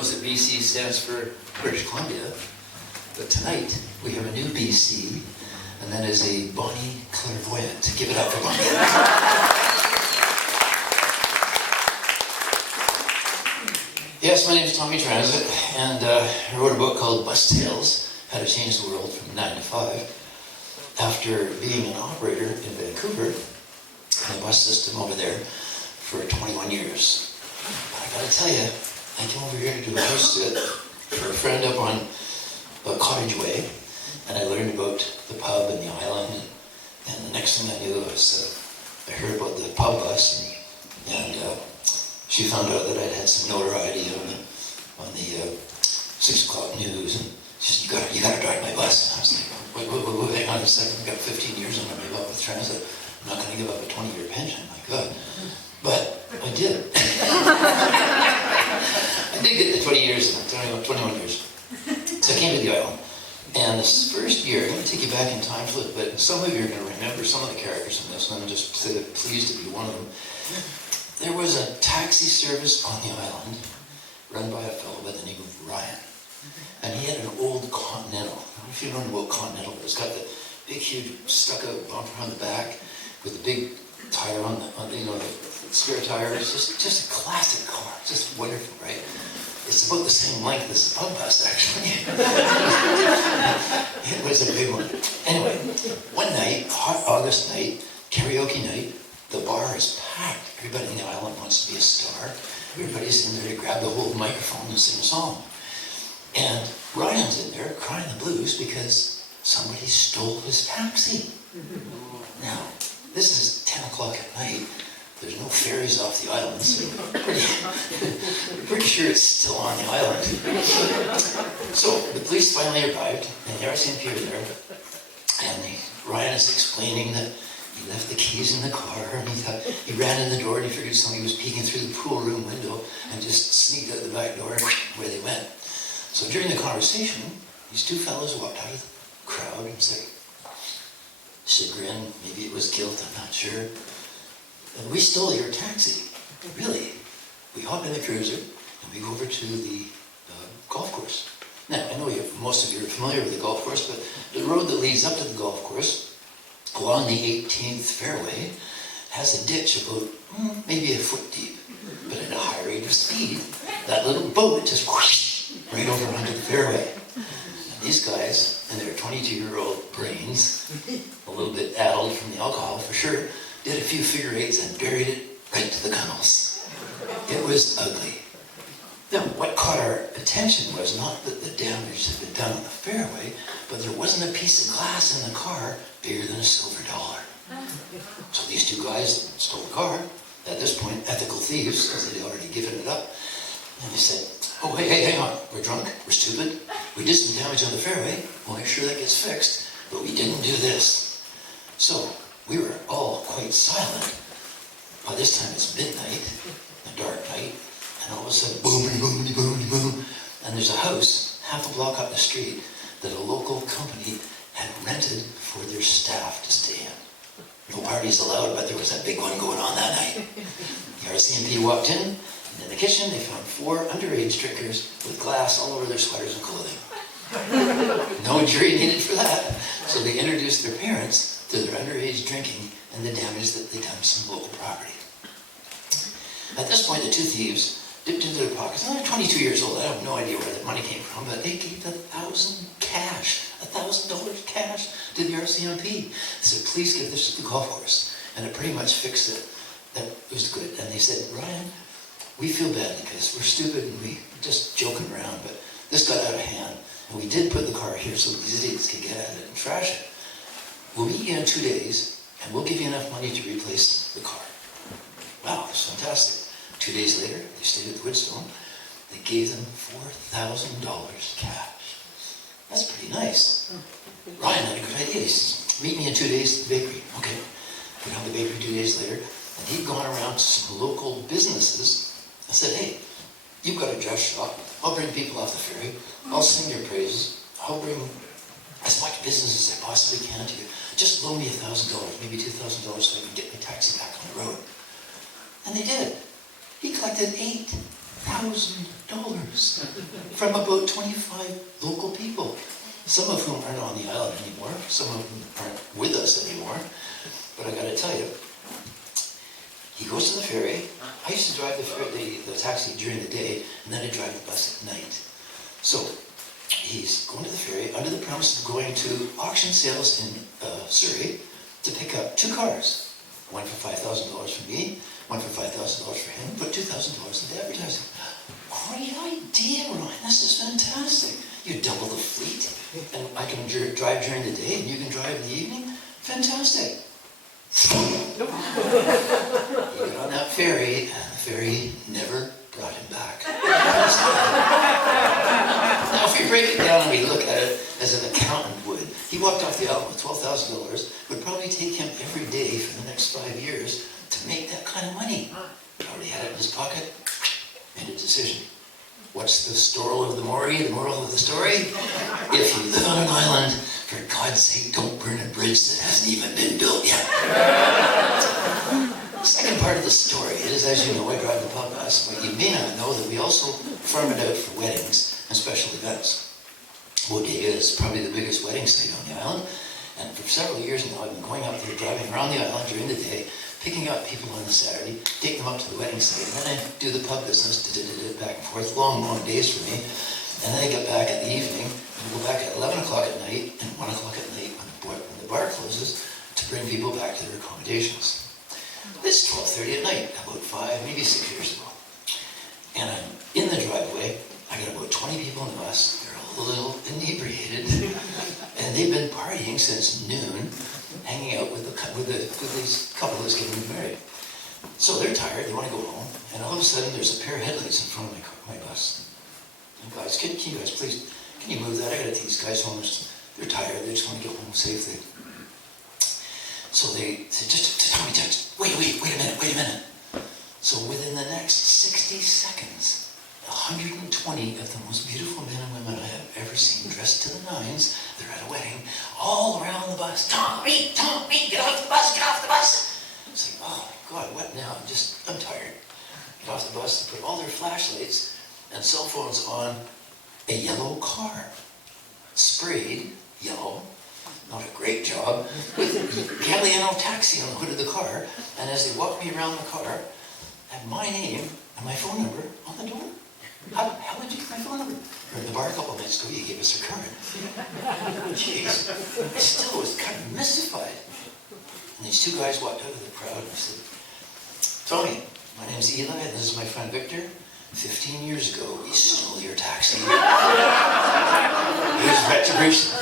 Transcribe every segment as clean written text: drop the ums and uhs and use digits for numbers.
knows that BC stands for British Columbia, but tonight we have a new BC, and that is a Bonnie Clairvoyant. Give it up for Bonnie. Yes, my name is Tommy Transit, and I wrote a book called Bus Tales, How to Change the World from 9 to 5, after being an operator in Vancouver, in the bus system over there, for 21 years. But I gotta tell you, I came over here to do a house sit for a friend up on Cottage Way, and I learned about the pub and the island, and the next thing I knew was I heard about the pub bus, and she found out that I'd had some notoriety on the 6 o'clock news, and she said, you gotta drive my bus. And I was like, wait, hang on a second, I've got 15 years under my belt with transit. I'm not gonna give up a 20-year pension, my God. But I did. I did get the 20 years, 21 years. So I came to the island. And this first year, I'm going to take you back in time a little bit. Some of you are going to remember some of the characters in this, and I'm just pleased to be one of them. There was a taxi service on the island run by a fellow by the name of Ryan. And he had an old Continental. I don't know if you remember what Continental was. It's got the big, huge, stuck-out bumper on the back with the big tire on the spare tire. It's just a classic car. Just wonderful, right? It's about the same length as the pub bus, actually. It was a big one. Anyway, one night, hot August night, karaoke night, the bar is packed. Everybody in the island wants to be a star. Everybody's in there to grab the whole microphone and sing a song. And Ryan's in there crying the blues because somebody stole his taxi. Now, this is 10 o'clock at night. There's no ferries off the island, so pretty sure it's still on the island. So the police finally arrived, and the RCMP were there, and Ryan is explaining that he left the keys in the car, and he ran in the door, and he figured somebody was peeking through the pool room window, and just sneaked out the back door, and away they went. So during the conversation, these two fellows walked out of the crowd and said, chagrin, maybe it was guilt, I'm not sure. And we stole your taxi. Really? We hop in the cruiser and we go over to the golf course. Now, I know most of you are familiar with the golf course, but the road that leads up to the golf course, along the 18th fairway, has a ditch about maybe a foot deep. But at a high rate of speed, that little boat just whoosh, right over onto the fairway. And these guys, and their 22-year-old brains, a little bit addled from the alcohol for sure, did a few figure eights and buried it right to the gunnels. It was ugly. Now, what caught our attention was not that the damage had been done on the fairway, but there wasn't a piece of glass in the car bigger than a silver dollar. So these two guys stole the car, at this point ethical thieves, because they'd already given it up, and they said, oh, hey, hang on, we're drunk, we're stupid, we did some damage on the fairway, we'll make sure that gets fixed, but we didn't do this. So, we were all quite silent. By this time it's midnight, a dark night, and all of a sudden, boomity, boomity, boomity, boom, and there's a house half a block up the street that a local company had rented for their staff to stay in. No parties allowed, but there was that big one going on that night. The RCMP walked in, and in the kitchen they found 4 underage drinkers with glass all over their sweaters and clothing. No jury needed for that, so they introduced their parents to their underage drinking and the damage that they'd done to some local property. At this point, the two thieves dipped into their pockets. They're 22 years old. I have no idea where the money came from, but they gave $1,000 cash to the RCMP. They said, please give this to the golf course. And it pretty much fixed it. That was good. And they said, Ryan, we feel bad because we're stupid and we just joking around, but this got out of hand. And we did put the car here so these idiots could get at it and trash it. We'll meet you in 2 days, and we'll give you enough money to replace the car. Wow, that's fantastic. 2 days later, they stayed at the Woodstone. They gave them $4,000 cash. That's pretty nice. Ryan had a good idea. He says, meet me in 2 days at the bakery. Okay. Went down to the bakery 2 days later, and he'd gone around to some local businesses and said, hey, you've got a dress shop. I'll bring people off the ferry. I'll sing your praises. I'll bring as much business as I possibly can to you. Just loan me $1,000, maybe $2,000 so I can get my taxi back on the road. And they did. He collected $8,000. from about 25 local people, some of whom aren't on the island anymore, some of them aren't with us anymore. But I gotta tell you, he goes to the ferry. I used to drive the taxi during the day, and then I drive the bus at night. So he's going to the ferry under the promise of going to auction sales in Surrey to pick up 2 cars. One for $5,000 for me, one for $5,000 for him, put $2,000 into advertising. Great idea, Ryan, this is fantastic. You double the fleet, and I can drive during the day, and you can drive in the evening. Fantastic. He got on that ferry, and the ferry never brought him back. Now, if we break it down and we look at it as an accountant would, he walked off the island with $12,000. Would probably take him every day for the next 5 years to make that kind of money. He already had it in his pocket. Made a decision. What's the moral of the story? If you live on an island, for God's sake, don't burn a bridge that hasn't even been built yet. The second part of the story is, as you know, I drive the pub bus, but you may not know that we also farm it out for weddings and special events. Bodega is probably the biggest wedding site on the island, and for several years now I've been going up there, driving around the island during the day, picking up people on the Saturday, take them up to the wedding site, and then I do the pub business, back and forth, long days for me, and then I get back in the evening, and go back at 11 o'clock at night, and 1 o'clock at night when the bar closes, to bring people back to their accommodations. It's 12:30 at night, about 5, maybe 6 years ago. And I'm in the driveway, I got about 20 people on the bus, they're a little inebriated, and they've been partying since noon, hanging out with this couple that's getting married. So they're tired, they want to go home, and all of a sudden there's a pair of headlights in front of my bus. And guys, can you guys please, can you move that? I gotta take these guys home, they're tired, they just want to get home safely. So they said, just tell me, wait a minute. So within the next 60 seconds, 120 of the most beautiful men and women I have ever seen, dressed to the nines, they're at a wedding, all around the bus. Tommy, get off the bus. It's like, oh my God, what now? I'm tired. Get off the bus, they put all their flashlights and cell phones on a yellow car. Sprayed yellow, not a great job, with Galiano taxi on the hood of the car, and as they walked me around the car, had my name and my phone number on the door. How did you get my phone number? We were in the bar a couple of minutes ago, you gave us your card. Jeez, I still was kind of mystified. And these 2 guys walked out of the crowd and said, Tony, my name's Eli, and this is my friend Victor. 15 years ago, he stole your taxi. Here's retribution.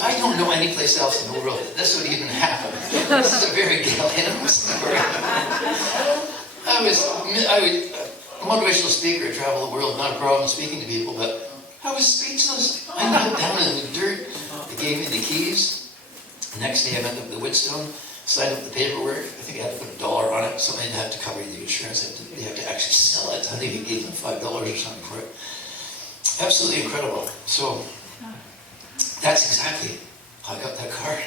I don't know any place else in the world that this would even happen. This is a very Galiano story. I was a motivational speaker, I travel the world, not a problem speaking to people, but I was speechless. I knelt down in the dirt. They gave me the keys. The next day I went up to the Woodstone, signed up the paperwork. I think I had to put $1 on it. Somebody had to cover the insurance. They have to actually sell it. I think he gave them $5 or something for it. Absolutely incredible. So that's exactly how I got that car.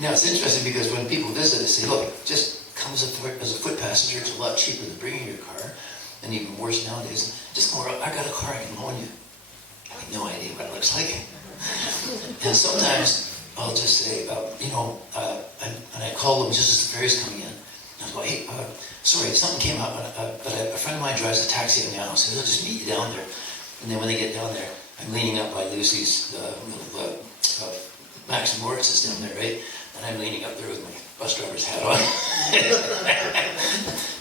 Now it's interesting because when people visit, they say, look, just come as a foot passenger. It's a lot cheaper than bringing your car. And even worse nowadays, just come around. I got a car, I can loan you. I have no idea what it looks like. And sometimes I'll just say, and I call them just as the ferry's coming in. And I go, hey, sorry, something came up, but a friend of mine drives a taxi in the island, so he'll just meet you down there. And then when they get down there, I'm leaning up by Lucy's, Max Moritz is down there, right? And I'm leaning up there with my bus driver's hat on.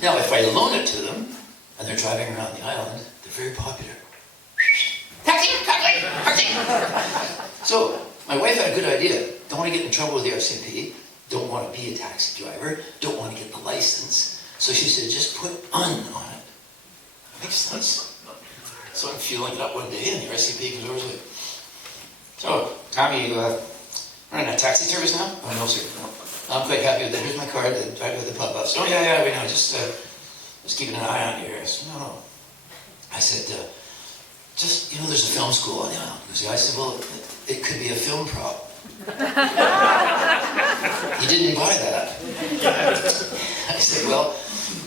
Now, if I loan it to them, and they're driving around the island, they're very popular. Taxi! So, my wife had a good idea. Don't want to get in trouble with the RCMP. Don't want to be a taxi driver. Don't want to get the license. So she said, just put "un" on it. Makes sense. So I'm fueling it up one day, and the RCMP comes over and says, so, Tommy, you running a taxi service now? Oh, no, sir. No. I'm quite happy with that. Here's my card. I drive with the pub bus. Oh, yeah, we know. Just keeping an eye on you here. I said, no. I said, there's a film school on the island. I said, well, it could be a film prop. He didn't buy that. I said, well,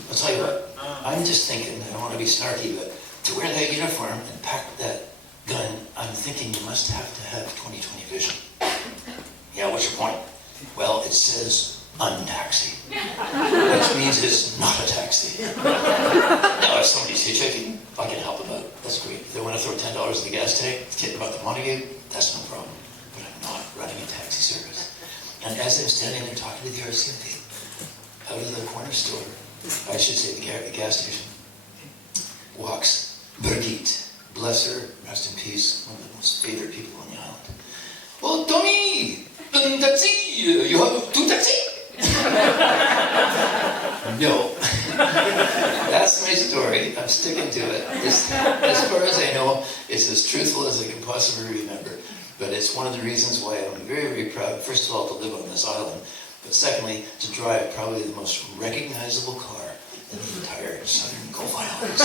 I'll tell you what, I'm just thinking, I don't want to be snarky, but to wear that uniform and pack that gun, I'm thinking you must have to have 20/20 vision. Yeah, what's your point? Well, it says untaxi, which means it's not a taxi. Now, if somebody's hitchhiking, I can help them out. That's great. If they want to throw $10 in the gas tank, kidding about the Montague, that's no problem. But I'm not running a taxi service. And as I'm standing there talking to the RCMP, out of the corner store, I should say the gas station, walks Birgit. Bless her, rest in peace, one of the most favorite people on the island. Oh, Tommy! Taxi! You have 2 taxis? No. That's my story. I'm sticking to it. As far as I know, it's as truthful as I can possibly remember. But it's one of the reasons why I'm very, very proud, first of all, to live on this island, but secondly, to drive probably the most recognizable car in the entire southern Gulf Islands.